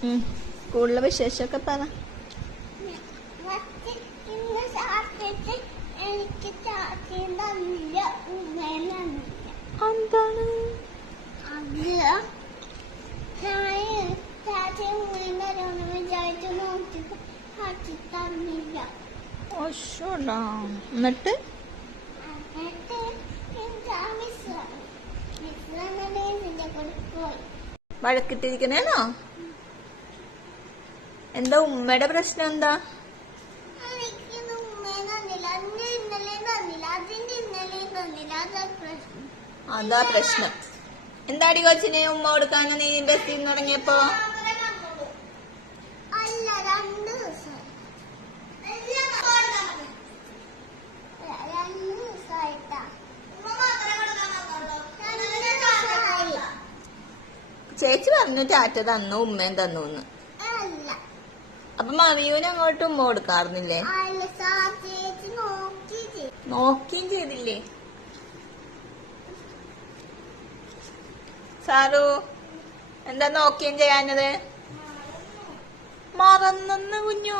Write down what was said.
സ്കൂളിലെ വിശേഷമൊക്കെ പറ. എന്താണ്? എന്നിട്ട്? എന്നിട്ട് എന്താ ഉമ്മയുടെ പ്രശ്നം എന്താ? അതാ പ്രശ്നം. എന്താ എന്താടി കൊച്ചിനെ ഉമ്മ കൊടുക്കാന് നീ ബസ്സിൽ നിന്ന് തുടങ്ങിയപ്പോ ചേച്ചി പറഞ്ഞു ടാറ്റ തന്നു ഉമ്മയും തന്നു എന്ന്. അപ്പൊ മറിയൂന് അങ്ങോട്ട് ഉമ്മ കൊടുക്കാറുന്നില്ലേ. നോക്കുകയും ചെയ്തില്ലേ? സാറു എന്താ നോക്കുകയും ചെയ്യാഞ്ഞത്? മറന്നെന്ന് കുഞ്ഞു.